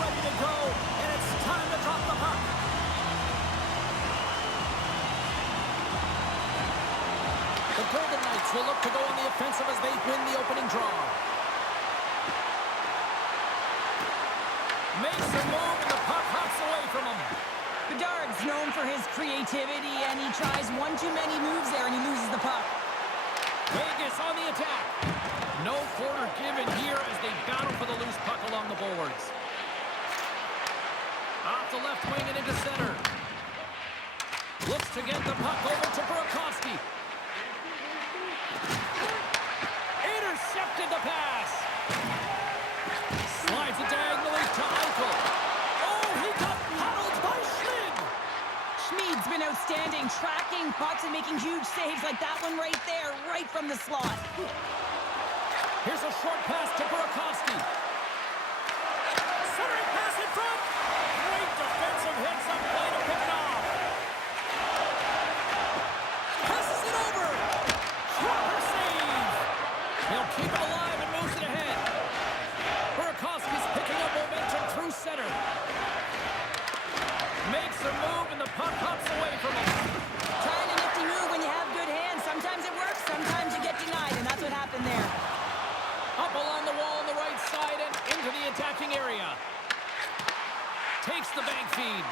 ready to go, and it's time to drop the puck. The Golden Knights will look to go on the offensive as they win the opening draw. Makes a move, and the puck hops away from him. Bedard's known for his creativity, and he tries one too many moves there, and he loses the puck. Vegas on the attack. No quarter given here as they battle for the loose puck along the boards. Off the left wing and into center. Looks to get the puck over to Burakovsky. Intercepted the pass. Slides it diagonally to Eichel. Oh, he got paddled by Schmid. Schmid's been outstanding, tracking pucks and making huge saves like that one right there, right from the slot. Here's a short pass to Burakovsky. Centering pass in front. Great defensive hit, some play to pick it off. Passes it over. Proper save. He'll keep it alive and moves it ahead. Burakovsky's picking up momentum through center. Makes a move and the puck hops away from him. Trying a nifty move when you have good hands. Sometimes it works, sometimes you get denied, and that's what happened there. Up along the wall on the right side and into the attacking area. Takes the bank feed.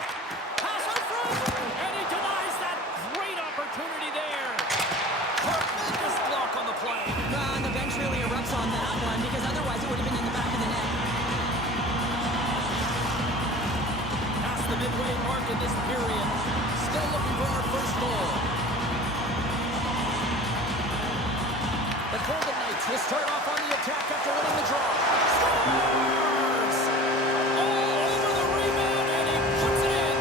Pass in front, and he denies that. Great opportunity there. Tremendous block on the play. And the bench really erupts on that one, because otherwise it would have been in the back of the net. Past the midway mark in this period. Still looking for our first goal. The Golden Knights will start off on the attack after winning the draw. Scores! All over the rebound, and he puts it in.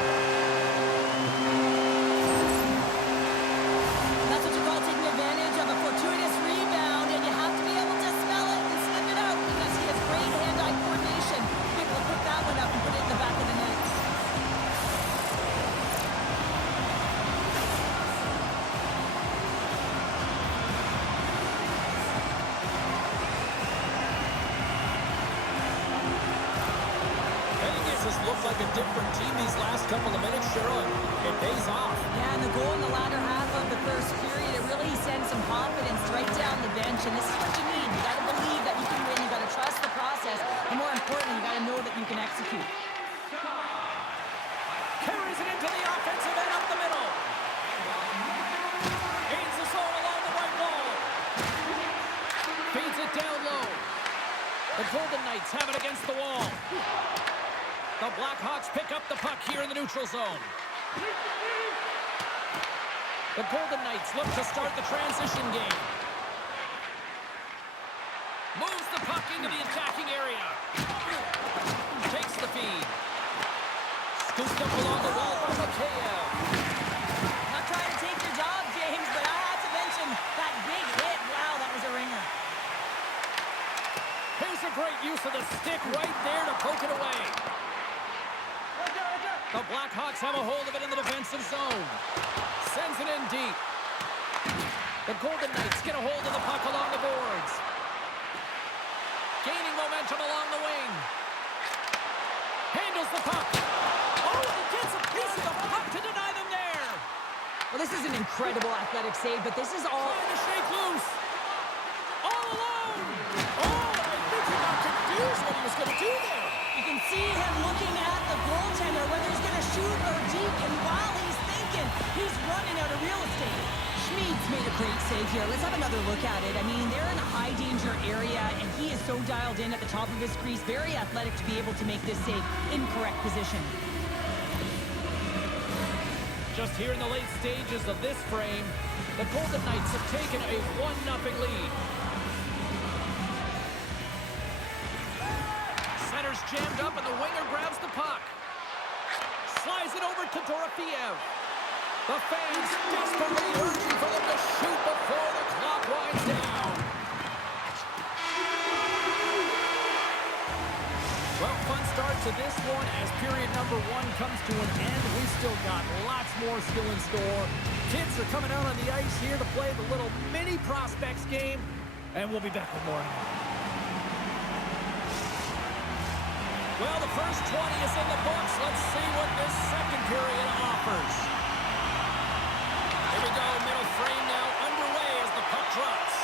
That's what you call taking advantage of a fortuitous rebound, and you have to be able to smell it and sniff it out because he has great hand-eye coordination. Be able to pick that one up and put it in the back of the net. Looked like a different team these last couple of minutes, Cheryl. It pays off. Yeah, and the goal in the latter half of the first period, it really sends some confidence right down the bench, and this is what you need. You got to believe that you can win. You got to trust the process, and more importantly, you got to know that you can execute. Carries it into the offensive end up the middle. Gains the zone along the right wall. Feeds it down low. The Golden Knights have it against the wall. The Blackhawks pick up the puck here in the neutral zone. The Golden Knights look to start the transition game. Moves the puck into the attacking area. Takes the feed. Scooped up along the wall by Mikheyev. Not trying to take your job, James, but I had to mention that big hit. Wow, that was a ringer. Here's a great use of the stick right there to poke it away. The Blackhawks have a hold of it in the defensive zone. Sends it in deep. The Golden Knights get a hold of the puck along the boards. Gaining momentum along the wing. Handles the puck. Oh, and he gets a piece of the puck to deny them there. Well, this is an incredible athletic save, but this is all... Trying to shake loose. All alone. Oh, I think he got confused what he was going to do there. You can see him looking at the goaltender, whether he's going to shoot or deep, and while he's thinking, he's running out of real estate. Schmid's made a great save here. Let's have another look at it. I mean, they're in a high-danger area, and he is so dialed in at the top of his crease. Very athletic to be able to make this save in correct position. Just here in the late stages of this frame, the Golden Knights have taken a 1-0 lead. Center's jammed up and the winger grabs the puck. Slides it over to Dorofeev. The fans desperately urging for them to shoot before the clock winds down. Well, fun start to this one as period number 1 comes to an end. We've still got lots more still in store. Kids are coming out on the ice here to play the little mini prospects game, and we'll be back with more. Well, the first 20 is in the books. Let's see what this second period offers. Here we go, middle frame now underway as the puck drops.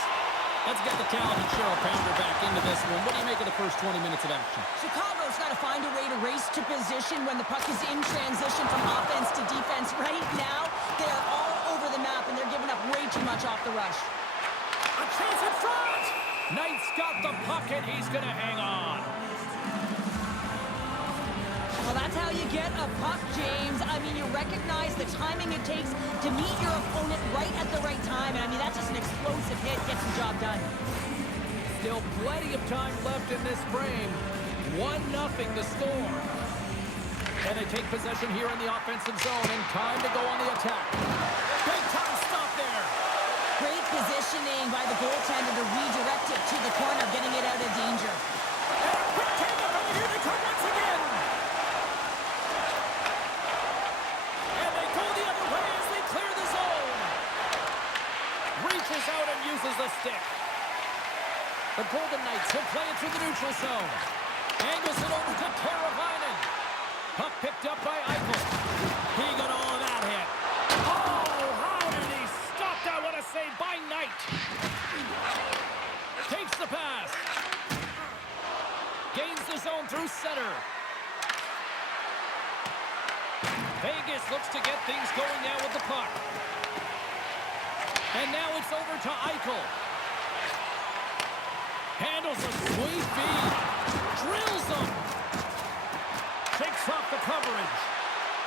Let's get the talented Cheryl Pounder back into this one. What do you make of the first 20 minutes of action? Chicago's got to find a way to race to position when the puck is in transition from offense to defense. Right now, they're all over the map, and they're giving up way too much off the rush. A chance in front! Knight's got the puck, and he's going to hang on. Well, that's how you get a puck, James. I mean, you recognize the timing it takes to meet your opponent right at the right time. And I mean, that's just an explosive hit, gets the job done. Still plenty of time left in this frame. 1-0 the score. And they take possession here in the offensive zone, and time to go on the attack. Big time stop there. Great positioning by the goaltender to redirect it to the corner, getting it out of danger. And a quick take-up, and here they come once again. And they go the other way as they clear the zone. Reaches out and uses the stick. The Golden Knights will play it through the neutral zone. Angles it over to Teravainen. Puck picked up by Eichel. He got all of that hit. Oh, how did he stop that? What a save by Knight. Takes the pass. Gains the zone through center. Vegas looks to get things going now with the puck. And now it's over to Eichel. Handles a sweet feed. Drills them. Takes off the coverage.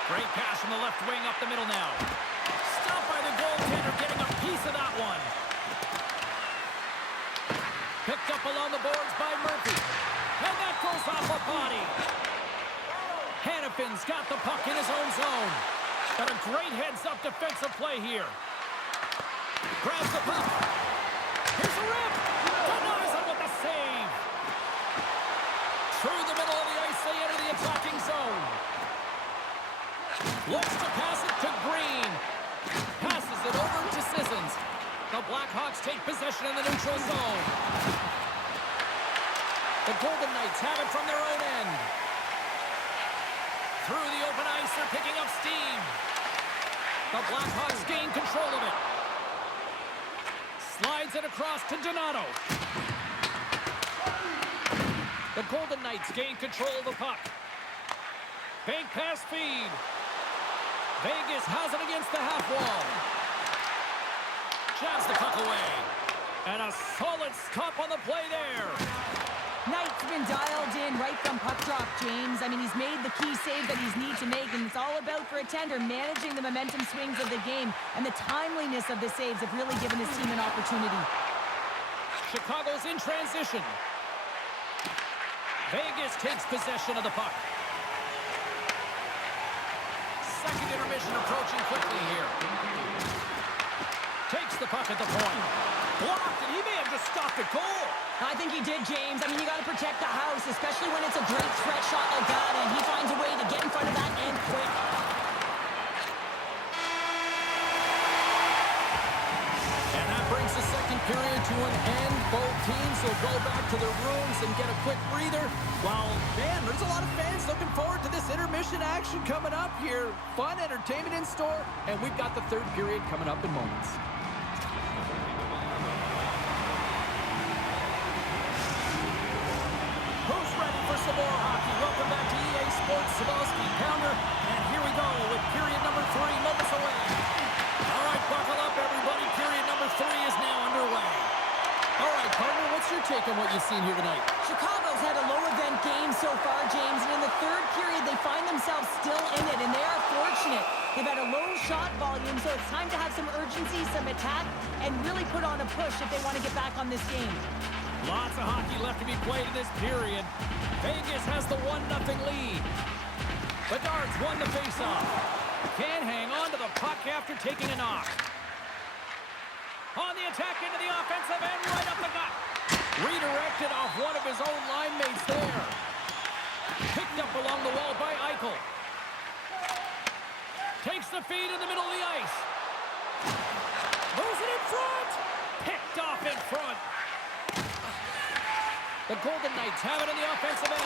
Great pass from the left wing up the middle now. Stopped by the goaltender, getting a piece of that one. Picked up along the boards by Murphy. And that goes off a body. Hannafin's got the puck in his own zone. Got a great heads-up defensive play here. Grabs the puck. Here's a rip. Denies him with the save. Through the middle of the ice, they enter the attacking zone. Looks to pass it to Green. Passes it over to Sissons. The Blackhawks take possession in the neutral zone. The Golden Knights have it from their own end. Through the open ice, they're picking up steam. The Blackhawks gain control of it. Slides it across to Donato. The Golden Knights gain control of the puck. Bank pass feed. Vegas has it against the half wall. Jabs the puck away. And a solid stop on the play there. Knight's been dialed in right from puck drop, James. I mean, he's made the key save that he's need to make, and it's all about, for a tender, managing the momentum swings of the game, and the timeliness of the saves have really given his team an opportunity. Chicago's in transition. Vegas takes possession of the puck. Second intermission approaching quickly here. Takes the puck at the point. Blocked, and he may have just stopped a goal. I think he did, James. I mean, you got to protect the house, especially when it's a great threat shot like that, and he finds a way to get in front of that and quick. And that brings the second period to an end. Both teams will go back to their rooms and get a quick breather. While, man, there's a lot of fans looking forward to this intermission action coming up here. Fun entertainment in store, and we've got the third period coming up in moments. Who's ready for some more hockey? Welcome back to EA Sports. Sabalski, Pounder, and here we go with period number 3 moments away. All right, buckle up, everybody. Period number 3 is now underway. All right, partner, what's your take on what you've seen here tonight? Chicago's had a low-event game so far, James, and in the third period, they find themselves still in it, and they are fortunate. They've had a low shot volume, so it's time to have some urgency, some attack, and really put on a push if they want to get back on this game. Lots of hockey left to be played in this period. Vegas has the 1-0 lead. Bedard's won the faceoff. Can't hang on to the puck after taking a knock. On the attack into the offensive end, right up the gut. Redirected off one of his own line mates there. Picked up along the wall by Eichel. Takes the feed in the middle of the ice. Moves it in front. Picked off in front. The Golden Knights have it in the offensive end.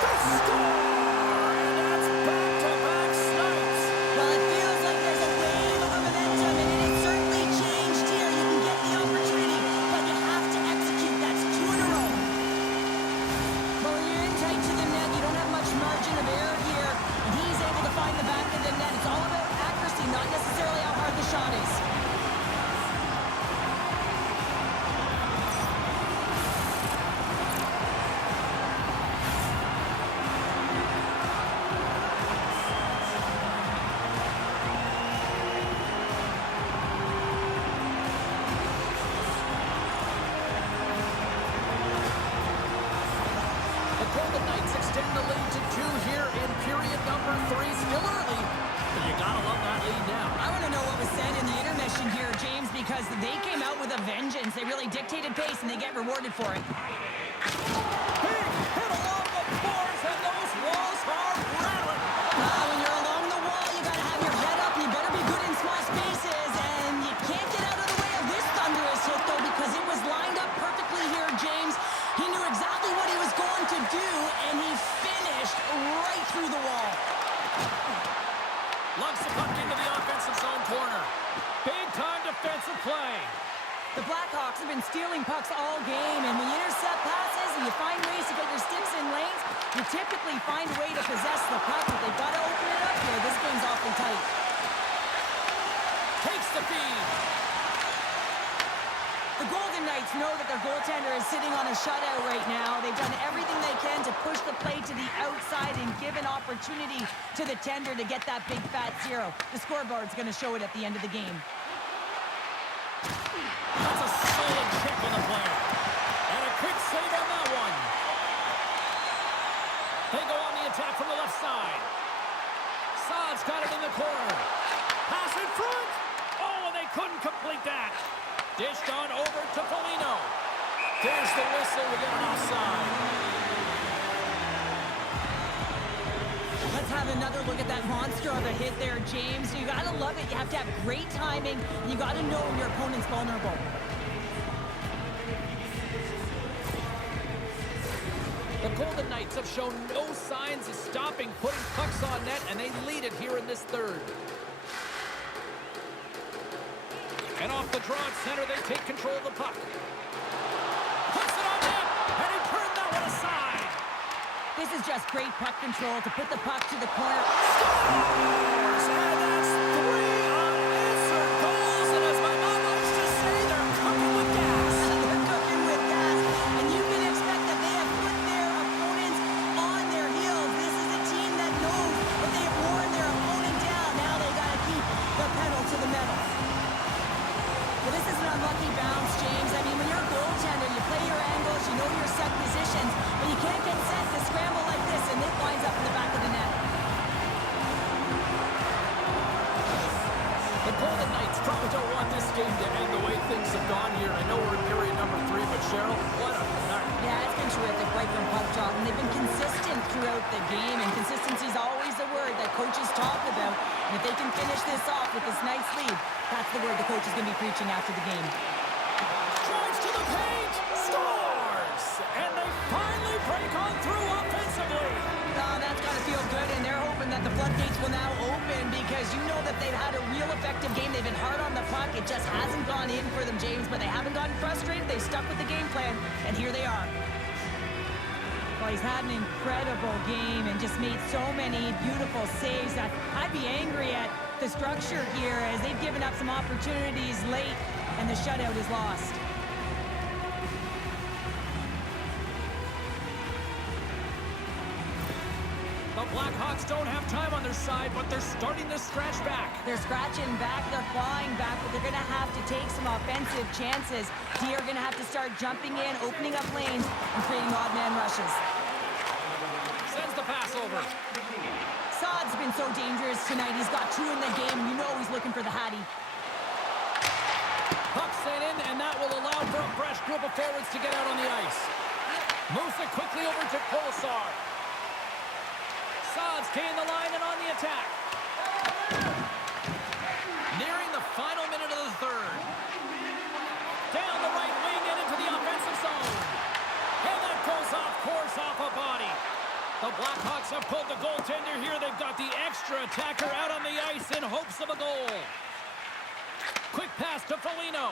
They score! And that's back-to-back snipes. Well, it feels like there's a wave of momentum, and it has certainly changed here. You can get the opportunity, but you have to execute. That's 2 in a row. Well, when you're in tight to the net, you don't have much margin of error here, and he's able to find the back of the net. It's all about accuracy, not necessarily how hard the shot is. Golden Knights extend the lead to 2 here in period number 3. Still early, but you gotta love that lead now. I want to know what was said in the intermission here, James, because they came out with a vengeance. They really dictated pace, and they get rewarded for it. Big hit along the boards, and those walls are rattling. When you're along the wall, you got to have your head up. You better be good in small spaces, and you can't get out of the way of this thunderous hit, though, because it was lined up perfectly here, James. He knew exactly what he was going to do, and he finished right through the wall. Lugs the puck into the offensive zone corner. Big-time defensive play. The Blackhawks have been stealing pucks all game, and when you intercept passes and you find ways to get your sticks in lanes, you typically find a way to possess the puck, but they've got to open it up here. This game's awfully tight. Takes the feed. The Golden Knights know that their goaltender is sitting on a shutout right now. They've done everything they can to push the play to the outside and give an opportunity to the tender to get that big fat 0. The scoreboard's going to show it at the end of the game. That's a solid check on the player. And a quick save on that one. They go on the attack from the left side. Saad's got it in the corner. Pass in front. Oh, and they couldn't complete that. Dished on over to Foligno. There's the whistle. We get an offside. Let's have another look at that monster of a hit there, James. You got to love it. You have to have great timing. You got to know when your opponent's vulnerable. The Golden Knights have shown no signs of stopping putting pucks on net, and they lead it here in this third. And off the draw at center, they take control of the puck. Puts it on net, and he turned that one aside. This is just great puck control to put the puck to the corner. Scores! And that's 3 unanswered goals, and as my mom likes to say, they're cooking with gas. They're cooking with gas, and you can expect that they have put their opponents on their heels. This is a team that knows that they have worn their opponent down. Now they got to keep the pedal to the metal. Well, this is an unlucky bounce, James. I mean, when you're a goaltender, you play your angles, you know your set positions, but you can't get set to scramble like this, and it winds up in the back of the net. The Golden Knights probably don't want this game to end the way things have gone here. I know we're in period number 3, but Cheryl, what a night. Yeah, it's been terrific right from puck drop, and they've been consistent throughout the game, and consistency is always a word that coaches talk about. And if they can finish this off with this nice lead, that's the word the coach is going to be preaching after the game. Drives to the paint, scores! And they finally break on through offensively. Oh, that's got to feel good, and they're hoping that the floodgates will now open because you know that they've had a real effective game. They've been hard on the puck. It just hasn't gone in for them, James, but they haven't gotten frustrated. They've stuck with the game plan, and here they are. Well, he's had an incredible game and just made so many beautiful saves that I'd be angry at the structure here as they've given up some opportunities late, and the shutout is lost. The Blackhawks don't have time on their side, but they're starting to scratch back. They're scratching back, they're clawing back, but they're going to have to take some offensive chances. D are going to have to start jumping in, opening up lanes, and creating odd man rushes. Sends the pass over. Saad's been so dangerous tonight. He's got 2 in the game. You know he's looking for the Hattie. Puck sent in, and that will allow for a fresh group of forwards to get out on the ice. Moves it quickly over to Colasar. Saad's gained the line and on the attack. Nearing the final minute of the third. Down the right wing and into the offensive zone. And that have pulled the goaltender here. They've got the extra attacker out on the ice in hopes of a goal. Quick pass to Foligno.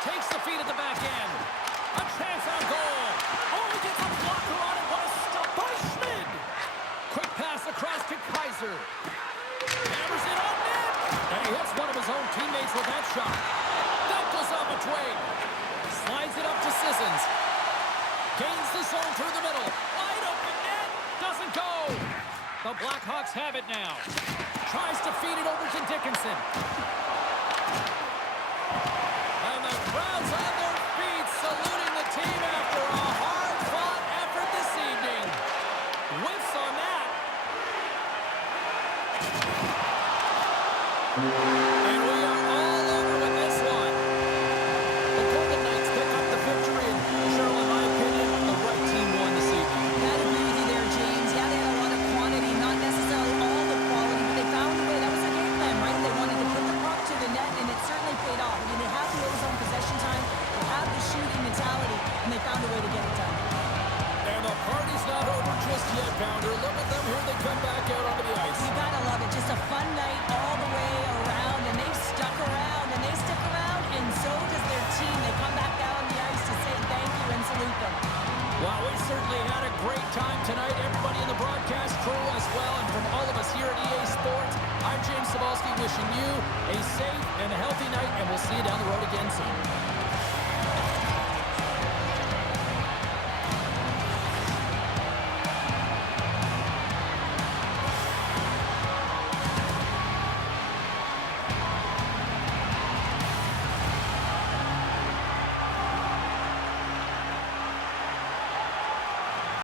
Takes the feed at the back end. A chance on goal. Oh, he gets a blocker on it. What a stop by Schmid. Quick pass across to Kaiser. Hammers it on net. And he hits one of his own teammates with that shot. That goes off a twig. Slides it up to Sissons. Gains the zone through the middle. Wide open net. Doesn't go. The Blackhawks have it now. Tries to feed it over to Dickinson. And the crowd's on their feet, saluting the team after a hard-fought effort this evening. Whiffs on that. And we are all over with this one. The Golden Knights pick up the victory, and Cheryl, in my opinion, the right team won this evening. Gotta agree with you there, James. Yeah, they had a lot of quantity, not necessarily all the quality, but they found a way. That was their game plan, right? They wanted to put the puck to the net, and it certainly paid off. I mean, they have the zone possession time, they have the shooting mentality, and they found a way to get it done. And the party's not over just yet, Pounder. Look at them here. They come back out onto the ice. You gotta love it. Just a fun night all the way around, and they've stuck around, and they stick around, and so does their team. They come back down on the ice to say thank you and salute them. Well, we certainly had a great time tonight. Everybody in the broadcast crew as well. And from all of us here at EA Sports, I'm James Cebulski wishing you a safe and healthy night, and we'll see you down the road again soon.